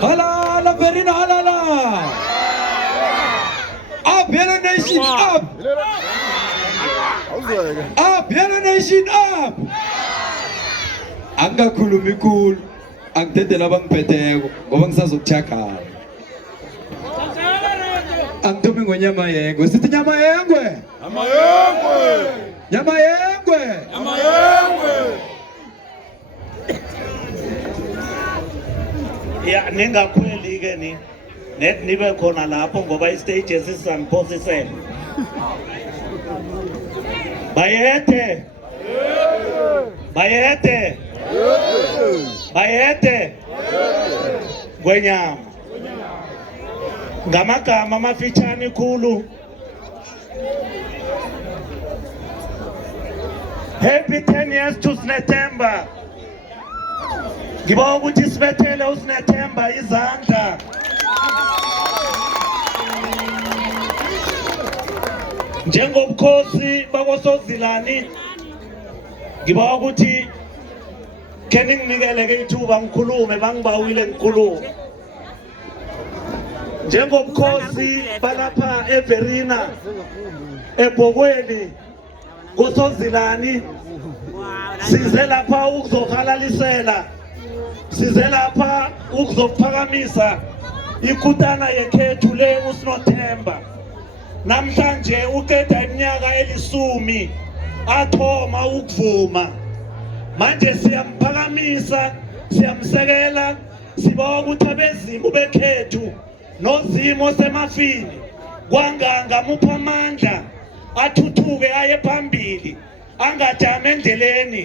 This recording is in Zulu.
Halala Verina halala. Up Yellow Nation up. Up Yellow Nation up. Angakhulumi khulu angidedela bangiphetheko ngoba ngisazokuchakala. Angithomi ngonyama yengwe sithi nyama yengwe. Nyama yengwe. Nyama yengwe. Nyama yengwe. Ya ningakhweli ke ni net nibe khona lapho ngoba i-stage sizangiphosisela bayethe bayethe bayethe kwenyama ngamagama amafitshane khulu. Happy 10 years to Snethemba. Ngiba ukuthi sibethele uSnethemba izandla. Njengobukhosi bakwaSozilani ngiba ukuthi ke ninginikele ke ithuba ngikhulume bangibawile ngikhulume. Njengobukhosi balapha eVerina eBhokweni kuSozilani size lapha ukuzohalalisela size lapha ukuzophakamisa ikutana yekhethu le uSnothemba. Namhlanje uqeda iminyaka elisumi athoma ukuvuma. Manje siyamphakamisa siyamsekela sibawa ukuthi abezimu bekhethu nozimo semafini kwanganga mupha amandla athuthuke aye phambili angajama endleleni.